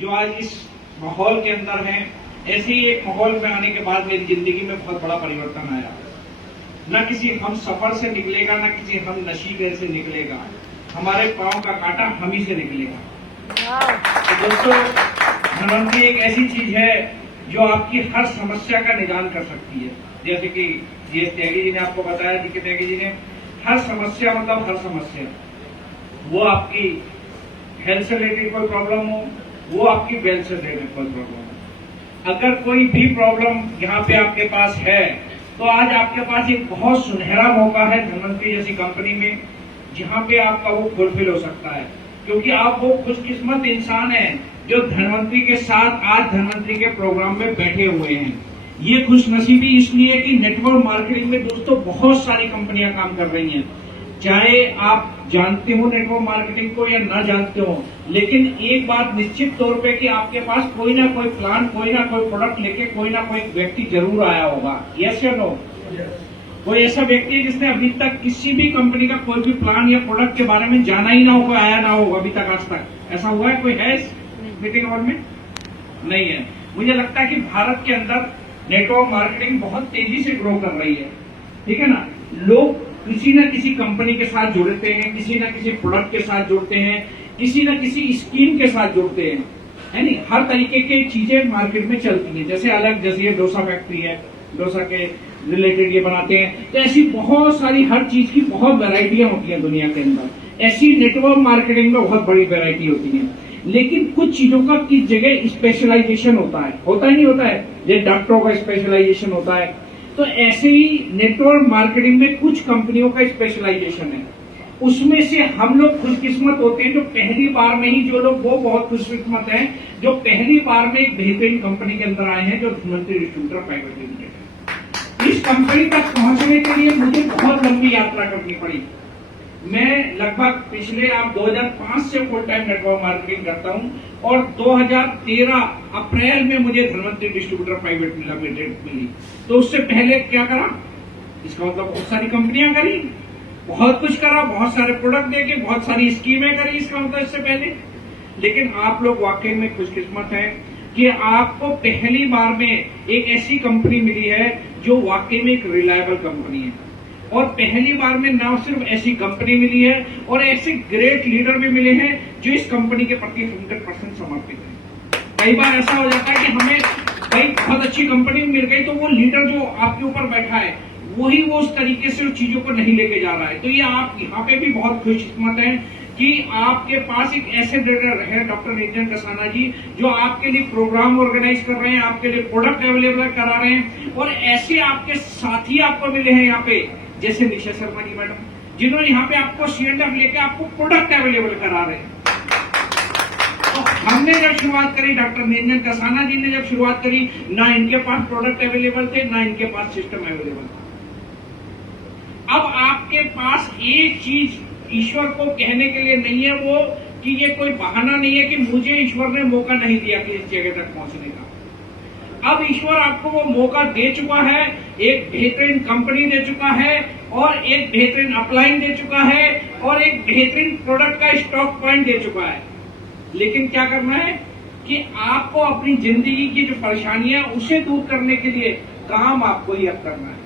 जो आज इस माहौल के अंदर हैं, ऐसे ही एक माहौल में आने के बाद मेरी जिंदगी में बहुत बड़ा परिवर्तन आया। न किसी हम सफर से निकलेगा, न किसी हम नशीले से निकलेगा, हमारे पांव का कांटा हम ही से निकलेगा। तो दोस्तों, धनवंतरी एक ऐसी चीज है जो आपकी हर समस्या का निदान कर सकती है। जैसे कि जीएस त्यागी जी ने आपको बताया, जी के त्यागी जी ने, हर समस्या मतलब हर समस्या, वो आपकी हेल्थ से रिलेटेड कोई प्रॉब्लम हो, वो आपकी वेल्थ से रिलेटेड कोई प्रॉब्लम हो, अगर कोई भी प्रॉब्लम यहाँ पे आपके पास है तो आज आपके पास एक बहुत सुनहरा मौका है धनवंतरी जैसी कंपनी में, जहाँ पे आपका वो फुलफिल हो सकता है। क्योंकि आप वो खुशकिस्मत इंसान हैं जो धनवंतरी के साथ आज धनवंतरी के प्रोग्राम में बैठे हुए हैं। ये खुशनसीबी इसलिए कि नेटवर्क मार्केटिंग में दोस्तों बहुत सारी कंपनियां काम कर रही हैं। चाहे आप जानते हो नेटवर्क मार्केटिंग को या ना जानते हो, लेकिन एक बात निश्चित तौर पे कि आपके पास कोई ना कोई प्लान, कोई ना कोई प्रोडक्ट लेके कोई ना कोई व्यक्ति जरूर आया होगा। यस या नो? कोई ऐसा व्यक्ति है जिसने अभी तक किसी भी कंपनी का कोई भी प्लान या प्रोडक्ट के बारे में जाना ही ना होगा, आया ना होगा अभी तक, आज तक ऐसा हुआ है? कोई है इस मीटिंग हॉल में? नहीं है। मुझे लगता है कि भारत के अंदर नेटवर्क मार्केटिंग बहुत तेजी से ग्रो कर रही है, ठीक है ना। लोग किसी न किसी कंपनी के साथ जुड़ते हैं, किसी न किसी प्रोडक्ट के साथ जुड़ते हैं, किसी न किसी स्कीम के साथ जुड़ते हैं, है नहीं। हर तरीके की चीजें मार्केट में चलती हैं। जैसे ये डोसा फैक्ट्री है, डोसा के रिलेटेड ये बनाते हैं, तो ऐसी बहुत सारी हर चीज की बहुत वैरायटियां होती हैं दुनिया के अंदर। ऐसी नेटवर्क मार्केटिंग में बहुत बड़ी वैरायटी होती है। लेकिन कुछ चीजों का किस जगह स्पेशलाइजेशन होता है नहीं होता है। जैसे डॉक्टरों का स्पेशलाइजेशन होता है, तो ऐसे ही नेटवर्क मार्केटिंग में कुछ कंपनियों का स्पेशलाइजेशन है। उसमें से हम लोग खुशकिस्मत होते हैं जो पहली बार में ही, जो लोग वो बहुत खुशकिस्मत हैं जो पहली बार में एक बेहतरीन कंपनी के अंदर आए हैं, जो धनवंतरी डिस्ट्रीब्यूटर प्राइवेट लिमिटेड है। इस कंपनी तक पहुंचने के लिए मुझे बहुत लंबी यात्रा करनी पड़ी। मैं लगभग पिछले 2005 से फुल टाइम नेटवर्क मार्केटिंग करता हूं और 2013 अप्रैल में मुझे धनवंतरी डिस्ट्रीब्यूटर प्राइवेट लिमिटेड मिली। तो उससे पहले क्या करा? इसका मतलब बहुत सारी कंपनियां करी, बहुत कुछ करा, बहुत सारे प्रोडक्ट देके, बहुत सारी स्कीमें करी इसका मतलब इससे पहले। लेकिन आप लोग वाकई में खुशकिस्मत हैं कि आपको पहली बार में एक ऐसी कंपनी मिली है जो वाकई में एक रिलायबल कंपनी है। और पहली बार में ना सिर्फ ऐसी कंपनी मिली है और ऐसे ग्रेट लीडर भी मिले हैं जो इस कंपनी के प्रति 100% समर्पित है। कई बार ऐसा हो जाता है कि हमें कई बहुत अच्छी कंपनी मिल गई तो वो लीडर जो आपके ऊपर बैठा है वही वो उस तरीके से उस चीजों को नहीं लेके जा रहा है। तो ये आप यहाँ पे भी बहुत खुशकिस्मत हैं कि आपके पास एक ऐसे लीडर है डॉक्टर निरंजन कसाना जी, जो आपके लिए प्रोग्राम ऑर्गेनाइज कर रहे हैं, आपके लिए प्रोडक्ट अवेलेबल करा रहे हैं। और ऐसे आपके साथी आपको मिले हैं यहाँ पे, जैसे निशा शर्मा जी मैडम, जिन्होंने यहाँ पे आपको शेयर लेके आपको प्रोडक्ट अवेलेबल करा रहे हैं। तो हमने जब शुरुआत करी, डॉक्टर निरंजन कसाना जी ने जब शुरुआत करी, ना इनके पास प्रोडक्ट अवेलेबल थे, ना इनके पास सिस्टम अवेलेबल था। अब आपके पास एक चीज ईश्वर को कहने के लिए नहीं है, वो कि ये कोई बहाना नहीं है कि मुझे ईश्वर ने मौका नहीं दिया कि इस जगह तक पहुंचने का। अब ईश्वर आपको वो मौका दे चुका है, एक बेहतरीन कंपनी दे चुका है और एक बेहतरीन अपलाइन दे चुका है और एक बेहतरीन प्रोडक्ट का स्टॉक पॉइंट दे चुका है। लेकिन क्या करना है कि आपको अपनी जिंदगी की जो परेशानियां उसे दूर करने के लिए काम आपको ही अब करना है।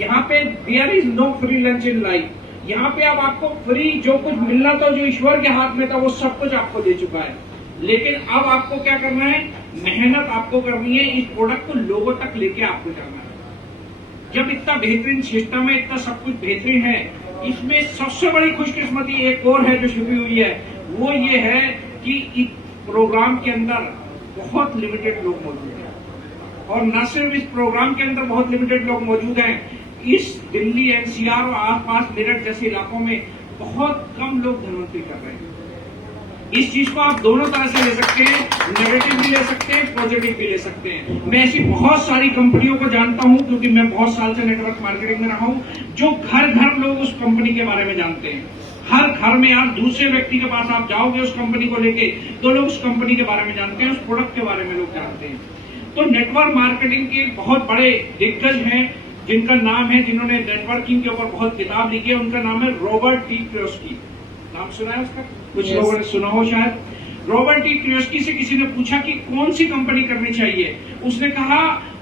यहाँ पे there is no free lunch in life. यहाँ पे अब आपको फ्री जो कुछ मिलना था, जो ईश्वर के हाथ में था, वो सब कुछ आपको दे चुका है। लेकिन अब आपको क्या करना है? मेहनत आपको करनी है, इस प्रोडक्ट को लोगों तक लेके आपको जाना है। जब इतना बेहतरीन सिस्टम है, इतना सब कुछ बेहतरीन है, इसमें सबसे बड़ी खुशकिस्मती एक और है जो छुपी हुई है, वो ये है कि इस प्रोग्राम के अंदर बहुत लिमिटेड लोग मौजूद हैं। और न सिर्फ इस प्रोग्राम के अंदर बहुत लिमिटेड लोग मौजूद हैं, इस दिल्ली एनसीआर और आसपास मेरठ जैसे इलाकों में बहुत कम लोग धनवंतरी कर रहे हैं। इस चीज को आप दोनों तरह से ले सकते हैं, नेगेटिव भी ले सकते हैं, पॉजिटिव भी ले सकते हैं। मैं ऐसी बहुत सारी कंपनियों को जानता हूं, क्योंकि मैं बहुत साल से नेटवर्क मार्केटिंग में रहा हूं, जो घर घर लोग उस कंपनी के बारे में जानते हैं। हर घर में आप दूसरे व्यक्ति के पास आप जाओगे उस कंपनी को लेके, तो लोग उस कंपनी के बारे में जानते हैं, उस प्रोडक्ट के बारे में लोग जानते हैं। तो नेटवर्क मार्केटिंग के बहुत बड़े दिग्गज हैं जिनका नाम है, जिन्होंने नेटवर्किंग के ऊपर बहुत किताब लिखी है, उनका नाम है रॉबर्ट टी कियोसाकी। नाम सुना है उसका? कुछ लोगों ने सुना हो शायद। रॉबर्ट टी क्रियोस्की से किसी ने पूछा कि कौन सी कंपनी करनी चाहिए, उसने कहा,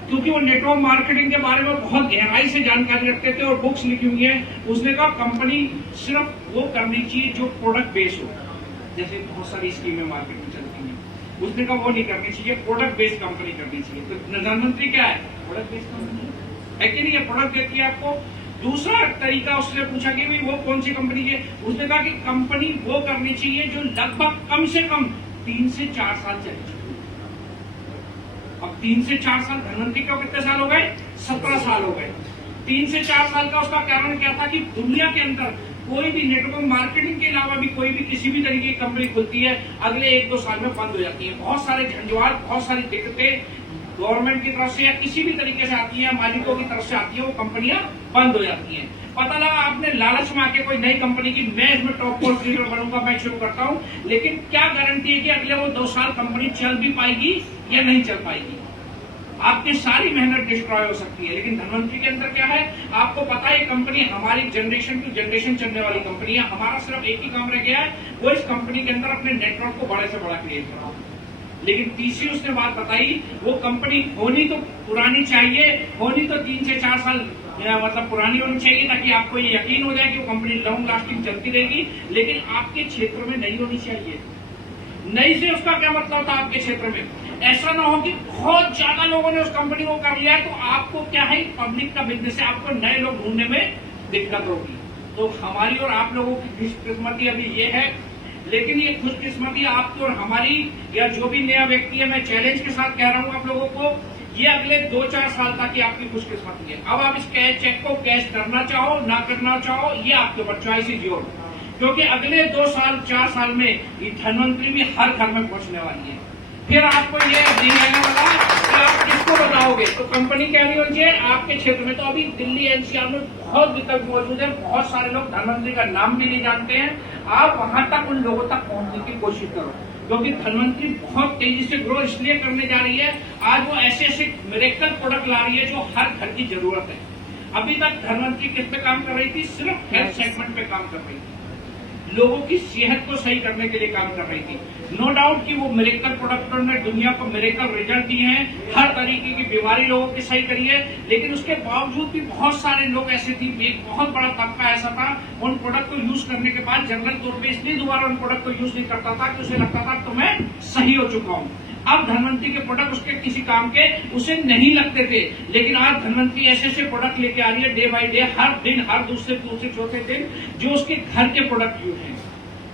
क्योंकि वो नेटवर्क मार्केटिंग के बारे में बहुत गहराई से जानकारी रखते थे और बुक्स लिखी हुई है, उसने कहा कंपनी सिर्फ वो करनी चाहिए जो प्रोडक्ट बेस हो। जैसे बहुत सारी स्कीमें मार्केट में चलती हैं, उसने कहा वो नहीं करनी चाहिए, प्रोडक्ट बेस्ड कंपनी करनी चाहिए। तो प्रधानमंत्री क्या है? प्रोडक्ट बेस्ड कंपनी है कि नहीं? ये प्रोडक्ट देती है आपको। दूसरा तरीका उसने पूछा कि भाई वो कौन सी कंपनी है, उसने कहा कि कंपनी वो करनी चाहिए जो लगभग कम से कम 3 से 4 साल चले। अब 3 से 4 साल, धनवंतरी को कितने साल हो गए? 17 साल हो गए। 3 से 4 साल का उसका कारण क्या था कि दुनिया के अंदर कोई भी नेटवर्क मार्केटिंग के अलावा भी कोई भी किसी भी तरीके की कंपनी खुलती है, अगले 1-2 साल में बंद हो जाती है। बहुत सारे झंझावात, बहुत सारी दिक्कतें गवर्नमेंट की तरफ से या किसी भी तरीके से आती है, मालिकों की तरफ से आती है, वो कंपनियां बंद हो जाती हैं। पता लगा आपने लालच में आके कोई नई कंपनी की, मैं इसमें टॉप पोस्ट लीडर बनूंगा, मैं शुरू करता हूं, लेकिन क्या गारंटी है कि अगले वो 2 साल कंपनी चल भी पाएगी या नहीं चल पाएगी? आपकी सारी मेहनत डिस्ट्रॉय हो सकती है। लेकिन धनवंतरी के अंदर क्या है, आपको पता है कंपनी हमारी जनरेशन टू जनरेशन चलने वाली कंपनी है। हमारा सिर्फ एक ही काम रह गया है, वो इस कंपनी के अंदर अपने नेटवर्क को बड़े से बड़ा क्रिएट करना। लेकिन तीसरी उसने बात बताई, वो कंपनी होनी तो पुरानी चाहिए, होनी तो 3 से 4 साल मतलब पुरानी होनी चाहिए, ताकि आपको ये यकीन हो जाए कि वो कंपनी लॉन्ग लास्टिंग चलती रहेगी। लेकिन आपके क्षेत्र में नहीं होनी चाहिए। नई से उसका क्या मतलब था? आपके क्षेत्र में ऐसा ना हो कि बहुत ज्यादा लोगों ने उस कंपनी को कर लिया है, तो आपको क्या है, पब्लिक का बिजनेस है, आपको नए लोग ढूंढने में दिक्कत होगी। तो हमारी और आप लोगों की खुशकिस्मती अभी ये है, लेकिन ये खुशकिस्मती आपकी और हमारी, या जो भी नया व्यक्ति है, मैं चैलेंज के साथ कह रहा हूं आप लोगों को, ये अगले 2-4 साल तक की आपकी खुशकिस्मती है। अब आप इस चेक को कैश करना चाहो ना करना चाहो, ये आपके ऊपर चॉइस इज योर। क्योंकि अगले 2-4 साल में ये धनवंतरी भी हर घर में पहुंचने वाली है। फिर आपको ये दिन आने वाला कि आप किसको बताओगे, तो कंपनी क्या नहीं होनी चाहिए आपके क्षेत्र में। तो अभी दिल्ली एनसीआर में बहुत विकल्प मौजूद है, बहुत सारे लोग धनवंतरी का नाम भी नहीं जानते हैं। आप वहां तक उन लोगों तक पहुंचने की कोशिश करो, क्योंकि धनवंतरी बहुत तेजी से ग्रो इसलिए करने जा रही है। आज वो ऐसे ऐसे मिरेकल प्रोडक्ट ला रही है जो हर घर की जरूरत है। अभी तक धनवंतरी किस पे काम कर रही थी? सिर्फ हेल्थ सेगमेंट पे काम कर रही थी, लोगों की सेहत को सही करने के लिए काम कर रही थी। नो डाउट कि वो मिरेकल प्रोडक्ट ने दुनिया को मिरेकल रिजल्ट दिए हैं, हर तरीके की बीमारी लोगों की सही करी है। लेकिन उसके बावजूद भी बहुत सारे लोग ऐसे थे, एक बहुत बड़ा तबका ऐसा था, उन प्रोडक्ट को यूज करने के बाद जनरल तौर पे इसलिए दोबारा उन प्रोडक्ट को यूज नहीं करता था कि उसे लगता था तो मैं सही हो चुका हूँ। अब धनवंतरी के प्रोडक्ट उसके किसी काम के उसे नहीं लगते थे, लेकिन आज धनवंतरी ऐसे ऐसे प्रोडक्ट लेके आ रही है डे बाय डे, हर दिन, हर दूसरे चौथे दिन, जो उसके घर के प्रोडक्ट यूज हैं,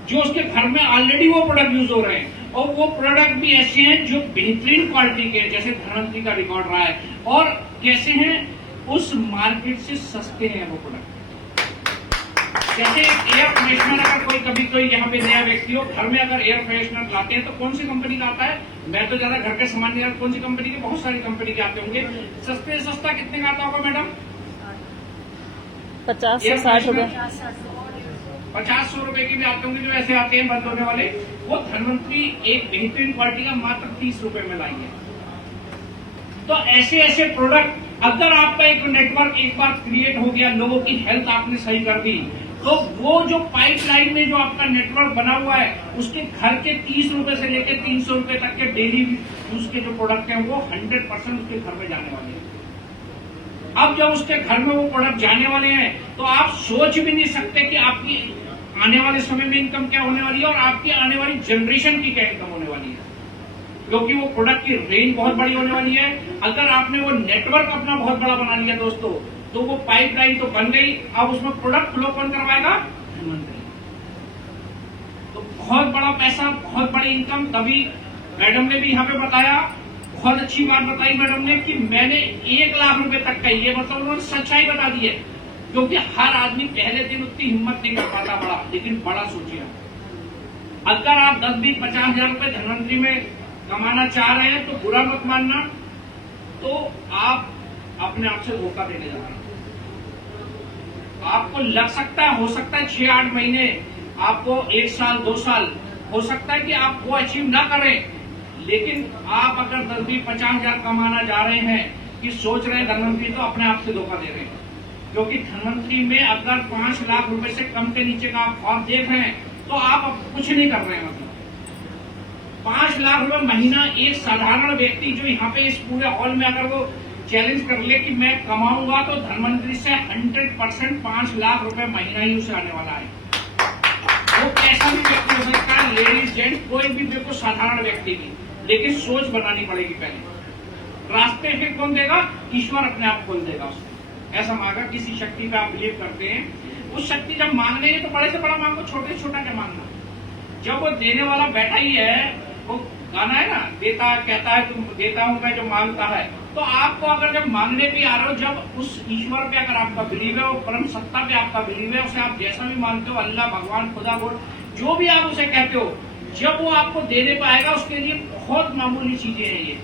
जो उसके घर में ऑलरेडी वो प्रोडक्ट यूज हो रहे हैं, और वो प्रोडक्ट भी ऐसे हैं जो बेहतरीन क्वालिटी के हैं, जैसे धनवंतरी का रिकॉर्ड रहा है। और कैसे हैं? उस मार्केट से सस्ते हैं वो प्रोडक्ट। जैसे एयर फ्रेशनर, अगर कोई यहाँ पे नया व्यक्ति हो, घर में अगर एयर फ्रेशनर लाते हैं तो कौन सी कंपनी का आता है? मैं तो ज्यादा घर के सामान नहीं आता, कौन सी कंपनी के? बहुत सारी कंपनी के आते होंगे। सस्ते से सस्ता कितने का आता होगा मैडम? 50 से 60 रुपए। 50-100 रुपए के भी आते होंगे, जो ऐसे आते हैं बंद होने वाले। वो धनवंतरी एक बेहतरीन क्वालिटी का मात्र 30 रुपए में लाई है। तो ऐसे ऐसे प्रोडक्ट, अगर आपका एक नेटवर्क एक बार क्रिएट हो गया, लोगों की हेल्थ आपने सही कर दी, तो वो जो पाइपलाइन में जो आपका नेटवर्क बना हुआ है, उसके घर के 30 रुपए से लेकर 300 रुपए तक के डेली यूज के जो प्रोडक्ट हैं, वो 100% उसके घर में जाने वाले हैं। अब जब उसके घर में वो प्रोडक्ट जाने वाले हैं, तो आप सोच भी नहीं सकते कि आपकी आने वाले समय में इनकम क्या होने वाली है, और आपकी आने वाली जनरेशन की क्या इनकम होने वाली है, क्योंकि वो प्रोडक्ट की रेंज बहुत बड़ी होने वाली है। अगर आपने वो नेटवर्क अपना बहुत बड़ा बना लिया दोस्तों, तो वो पाइपलाइन तो बन गई, अब उसमें प्रोडक्ट फ्लो कौन करवाएगा? धनवंतरी। तो बहुत बड़ा पैसा, बहुत बड़ी इनकम। तभी मैडम ने भी यहाँ पे बताया, बहुत अच्छी बात बताई मैडम ने, कि मैंने 1 लाख रुपए तक का, ये मतलब उन्होंने सच्चाई बता दी है, क्योंकि हर आदमी पहले दिन उतनी हिम्मत नहीं कर पाता बड़ा, लेकिन बड़ा सोचिए। अगर आप 10-20-50 हजार रुपए धनवंतरी में कमाना चाह रहे हैं तो बुरा मत मानना, तो आप अपने आप से धोखा देने जा रहे हैं। आपको लग सकता है, हो सकता है 6-8 महीने, आपको 1 साल 2 साल हो सकता है कि आप वो अचीव ना करें, लेकिन आप अगर 10-20-50 हजार कमाना जा रहे हैं कि सोच रहे हैं धनवंतरी, तो अपने आप से धोखा दे रहे हैं। क्योंकि धनवंतरी में अगर 5 लाख रुपए से कम के नीचे का आप ख्वाब देख रहे हैं, तो आप अब कुछ नहीं कर रहे हैं। मतलब 5 लाख रुपए महीना एक साधारण व्यक्ति जो यहाँ पे इस पूरे हॉल में अगर वो चैलेंज कर ले कि मैं कमाऊंगा तो धनवंतरी से 100% 5 लाख रुपए महीना ही उसे आने वाला है। वो कैसा भी व्यक्ति हो सकता है, लेडीज जेंट्स कोई भी, देखो साधारण व्यक्ति की, लेकिन सोच बनानी पड़ेगी पहले। रास्ते फिर कौन देगा? ईश्वर अपने आप खोल देगा उसको। ऐसा मांगा, किसी शक्ति पे आप बिलीव करते हैं, उस शक्ति जब मांगने है तो बड़े से बड़ा मांगो, छोटे से छोटा क्या मांगना। जब वो देने वाला बैठा ही है, वो गाना है ना, देता कहता है तुम देता हूं मैं जो मांगता है, तो आपको अगर जब मांगने भी आ रहे हो, जब उस ईश्वर पे अगर आपका बिलीव है, वो परम सत्ता पे आपका बिलीव है, उसे आप जैसा भी मानते हो, अल्लाह, भगवान, खुदा, बोल, जो भी आप उसे कहते हो, जब वो आपको देने पाएगा, उसके लिए बहुत मामूली चीजें हैं ये।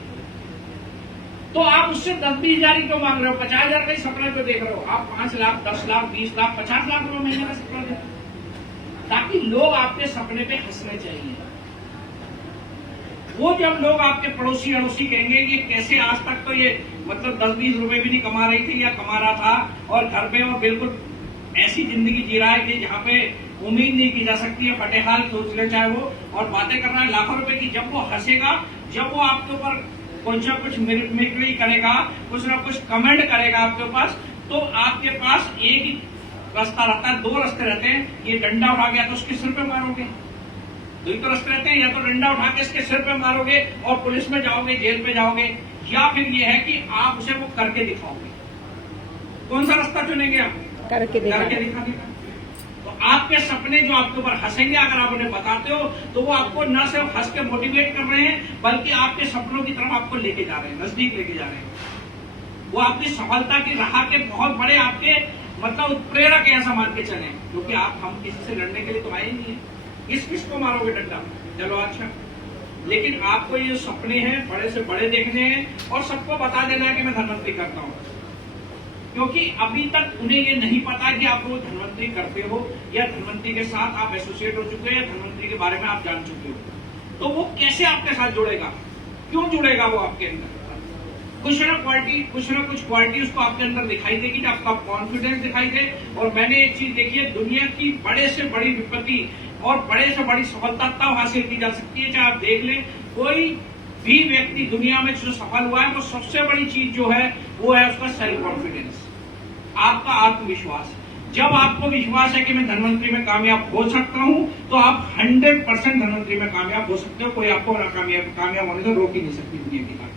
तो आप उससे 10-20 हजार क्यों मांग रहे हो? 50 हजार का ही सपना क्यों देख रहे हो? आप 5 लाख, 10 लाख, 20 लाख, 50 लाख रुपए महीने का सपना देखो, ताकि लोग आपके सपने पे हंसने चाहिए। वो जब लोग आपके पड़ोसी अड़ोसी कहेंगे ये कैसे, आज तक तो ये मतलब 10-20 रुपए भी नहीं कमा रही थी या कमा रहा था, और घर पे वो बिल्कुल ऐसी जिंदगी जी रहा है कि जहाँ पे उम्मीद नहीं की जा सकती है, फटेहाल सोच ले चाहे वो, और बातें कर रहा है लाखों रुपए की। जब वो हंसेगा, जब वो आपके ऊपर कुछ ना कुछ मिमिक्री करेगा, कुछ ना कुछ कमेंट करेगा आपके पास, तो आपके पास एक ही रास्ता रहता है, 2 रास्ते रहते हैं। ये डंडा उठा गया तो उसके सिर पे मारोगे, 2 ही तो रास्ते रहते हैं, या तो डंडा उठा के इसके सिर पे मारोगे और पुलिस में जाओगे, जेल पे जाओगे, या फिर ये है कि आप उसे वो करके दिखाओगे। कौन सा रास्ता चुनेंगे आप? करके दिखा देगा। तो आपके सपने जो आपके ऊपर हंसेंगे, अगर आप उन्हें बताते हो, तो वो आपको न सिर्फ हंस के मोटिवेट कर रहे हैं, बल्कि आपके सपनों की तरफ आपको लेके जा रहे हैं, नजदीक लेके जा रहे हैं। वो आपकी सफलता की राह के बहुत बड़े आपके मतलब उत्प्रेरक है, ऐसा मान के चले, क्योंकि आप हम किसी से लड़ने के लिए तो आए नहीं है। किस को मारोगे डंडा? चलो अच्छा, लेकिन आपको ये सपने हैं बड़े से बड़े देखने हैं, और सबको बता देना है कि मैं धनवंतरी करता हूँ, क्योंकि अभी तक उन्हें ये नहीं पता कि आप वो धनवंतरी करते हो, या धनवंतरी के साथ आप एसोसिएट हो चुके हो, या धनवंतरी के बारे में आप जान चुके हो। तो वो कैसे आपके साथ जुड़ेगा? क्यों जुड़ेगा वो आपके अंदर? कुछ ना कुछ क्वालिटी उसको आपके अंदर दिखाई देगी, आपका कॉन्फिडेंस दिखाई दे। और मैंने एक चीज देखी है, दुनिया की बड़े से बड़ी विपत्ति और बड़े से बड़ी सफलता तब हासिल की जा सकती है, चाहे आप देख लें, कोई भी व्यक्ति दुनिया में जो सफल हुआ है, वो सबसे बड़ी चीज जो है वो है उसका सेल्फ कॉन्फिडेंस, आपका आत्मविश्वास। जब आपको विश्वास है कि मैं धनवंतरी में कामयाब हो सकता हूं, तो आप 100% धनवंतरी में कामयाब हो सकते हो। कोई आपको कामयाब होने से रोक ही नहीं सकती दुनिया की ताकत,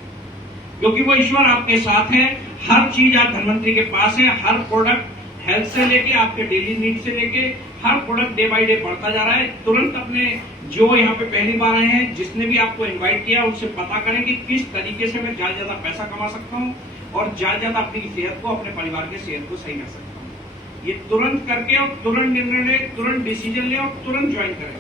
क्योंकि वो ईश्वर आपके साथ है। हर चीज आप धनवंतरी के पास है, हर प्रोडक्ट, हेल्थ से लेके आपके डेली नीड से लेके हर प्रोडक्ट डे बाय डे बढ़ता जा रहा है। तुरंत अपने जो यहाँ पे पहली बार आए हैं, जिसने भी आपको इनवाइट किया, उनसे पता करें कि किस तरीके से मैं ज्यादा पैसा कमा सकता हूँ और ज्यादा अपनी सेहत को, अपने परिवार की सेहत को सही कर सकता हूँ। ये तुरंत करके और तुरंत निर्णय ले, तुरंत डिसीजन ले और तुरंत ज्वाइन करें,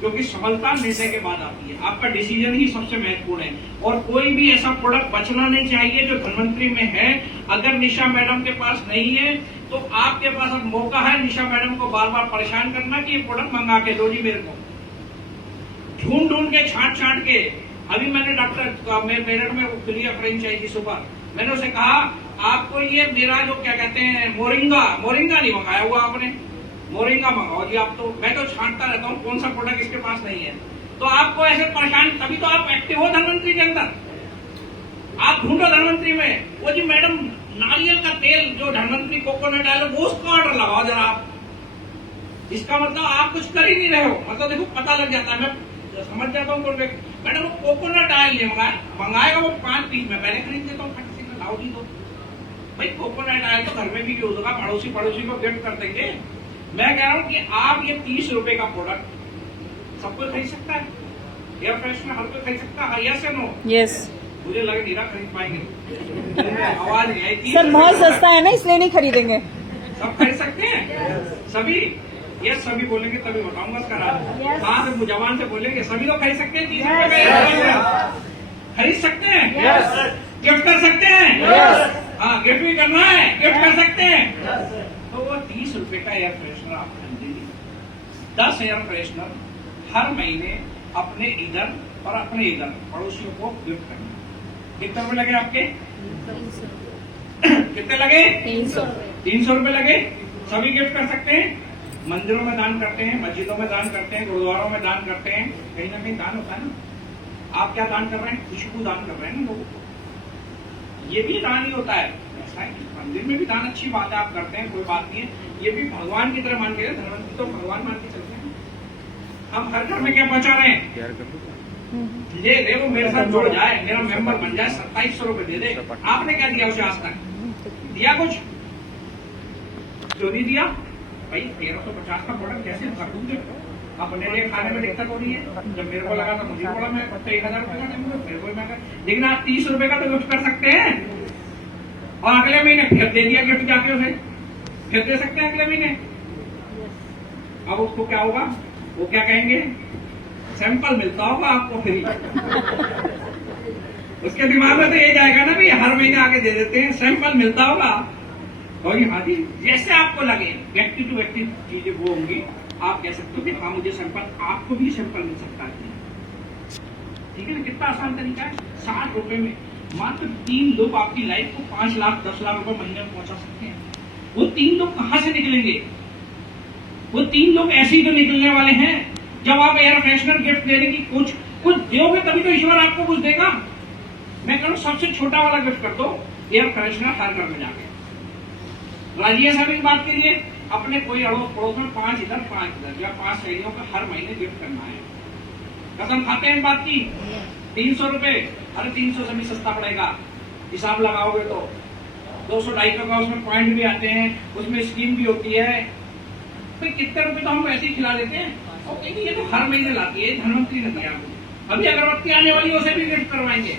क्योंकि सफलता निर्णय के बाद आती है। आपका डिसीजन ही सबसे महत्वपूर्ण है, और कोई भी ऐसा प्रोडक्ट बचना नहीं चाहिए जो धनवंतरी में है। अगर निशा मैडम के पास नहीं है, तो आपके पास अब मौका है निशा मैडम को बार बार परेशान करना कि ये प्रोडक्ट मंगा के दो जी मेरे को, ढूंढ के छांट के। अभी मैंने डॉक्टर मेरठ में खुली फ्रेंचाइजी सुपर, मैंने उसे कहा आपको ये मेरा जो क्या कहते हैं मोरिंगा नहीं मंगाया हुआ आपने, मोरिंगा मंगाओ जी आप। तो मैं तो छांटता रहता हूँ कौन सा प्रोडक्ट इसके पास नहीं है। तो आपको ऐसे परेशान, तभी तो आप एक्टिव हो धनवंतरी के अंदर। आप ढूंढो धनवंतरी में, वो जी मैडम नारियल का तेल जो धनवंतरी कोकोनट ऑयल, वो उसका ऑर्डर लगाओ जरा आप। इसका मतलब आप कुछ कर ही नहीं रहे हो, मतलब देखो पता लग जाता है। मैं समझ जाता हूँ मैडम वो कोकोनट ऑयल नहीं मंगाएगा, वो 5 पीस में पहले खरीद देता हूँ, फट से लाओ जी। तो भाई कोकोनट ऑयल तो घर में भी यूज होगा, पड़ोसी को गिफ्ट कर देंगे। मैं कह रहा हूँ कि आप ये 30 रुपए का प्रोडक्ट सब कोई खरीद सकता है, एयर फ्रेशनर हर कोई खरीद सकता है, यस या नो? यस। मुझे लगे नीरा खरीद पाएंगे, आवाज नहीं आई। सर बहुत सस्ता है ना, इसलिए नहीं खरीदेंगे। सब खरीद सकते हैं, सभी? यस सभी बोलेंगे तभी बताऊंगा इसका राज। हाँ से जवान से बोलेंगे, सभी लोग खरीद सकते हैं 30 रुपए का, खरीद सकते हैं, गिफ्ट कर सकते हैं। हाँ गिफ्ट भी करना है, गिफ्ट कर सकते हैं। तो वो 30 रुपए का एयर फ्रेशनर आप खरीदेंगे, 10 एयर फ्रेशनर हर महीने अपने इधर और अपने इधर पड़ोसियों को गिफ्ट करना। कितने रुपए लगे आपके? कितने लगे? 300 रुपए लगे। सभी गिफ्ट कर सकते हैं। मंदिरों में दान करते हैं, मस्जिदों में दान करते हैं, गुरुद्वारों में दान करते हैं, कहीं ना कहीं दान होता है ना। आप क्या दान कर रहे हैं? खुशबू दान कर रहे हैं ना लोगों को। ये भी दान ही होता है। ऐसा है कि मंदिर में भी दान अच्छी बात है, आप करते हैं, कोई बात नहीं है। ये भी भगवान की तरह मान के, धनवंतरी तो भगवान मान के चलते हैं। हम हर घर में क्या पहुंचा रहे हैं? ले दे, वो मेरे साथ जुड़ जाए, मेरा मेंबर बन जाए, 2700 रुपए दे दे। आपने क्या दिया उसे आज तक? दिया कुछ? क्यों नहीं दिया भाई? 1350 का प्रोडक्ट कैसे कर दूंगे? अपने लिए खाने में दिक्कत हो रही है। जब मेरे को लगा था मुझे बोला मैं 1000 रुपए का दूंगा, मेरे को मैं, लेकिन आप 30 रुपए का तो गिफ्ट कर सकते हैं और अगले महीने फिर दे दिया गिफ्ट जाके उसे, फिर दे सकते हैं अगले महीने। अब उसको क्या होगा? वो क्या कहेंगे? सैंपल मिलता होगा आपको फ्री। उसके दिमाग में तो ये जाएगा ना, भाई हर महीने आगे दे देते हैं, सैंपल मिलता होगा। और हाँ जी, जैसे आपको लगे, व्यक्ति टू व्यक्ति चीजें वो होंगी। आप कह सकते हो कि हाँ मुझे सैंपल, आपको भी सैंपल मिल सकता है। ठीक है ना? कितना आसान तरीका है। 60 रुपए में मात्र 3 लोग आपकी लाइफ को 5 लाख 10 लाख रुपए महीने में पहुंचा सकते हैं। वो 3 लोग कहां से निकलेंगे? वो 3 लोग ऐसे ही तो निकलने वाले हैं। जब आप एयर फ्रेशनर गिफ्ट देने की कुछ दोगे तभी तो ईश्वर आपको कुछ देगा। मैं कहूँ सबसे छोटा वाला गिफ्ट कर दो, एयर फ्रेशनर हर घर में जाके। राजी है सब इस बात के लिए? अपने कोई अड़ोस पड़ोस में 5 इधर 5 इधर या 5 सहेलियों का हर महीने गिफ्ट करना है। कसम खाते हैं इस बात की? 300 रुपए, अरे 300 से भी सस्ता पड़ेगा। हिसाब लगाओगे तो 200-250 का उसमें पॉइंट भी आते हैं, उसमें स्कीम भी होती है। फिर कितने रुपए तो हम ऐसे ही खिला देते हैं। और ये तो हर महीने लाती है, धनवंतरी ने दिया। अभी अगरबत्ती आने वाली है, उसे भी गिफ्ट करवाएंगे।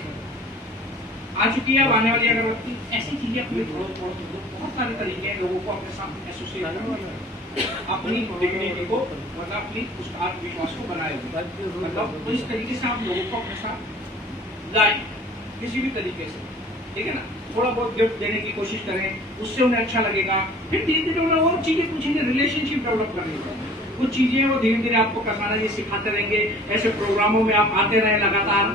आ चुकी है अब आने वाली अगरबत्ती। ऐसी चीजें अपने बहुत सारे तरीके हैं लोगों को अपने साथ एसोसिएट करने, अपनी डिग्निटी को, मतलब अपनी उस आत्मविश्वास को बनाए हुए, मतलब इस तरीके से आप लोगों को अपने साथ लाए किसी भी तरीके से। ठीक है ना? थोड़ा बहुत गिफ्ट देने की कोशिश करें, उससे उन्हें अच्छा लगेगा। फिर धीरे धीरे उन्हें और चीजें पूछेंगे, रिलेशनशिप डेवलप करनी होगी। कुछ चीजें वो धीरे धीरे आपको करना जी सिखाते रहेंगे। ऐसे प्रोग्रामों में आप आते रहे लगातार,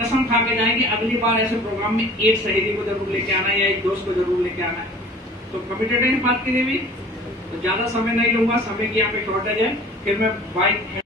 कसम खा के जाएंगे अगली बार ऐसे प्रोग्राम में एक सहेली को जरूर लेके आना है या एक दोस्त को जरूर लेके आना है। तो कमिटेड है इस बात के लिए भी। तो ज्यादा समय नहीं लूंगा, समय की यहाँ पे शॉर्टेज है। फिर मैं बाइक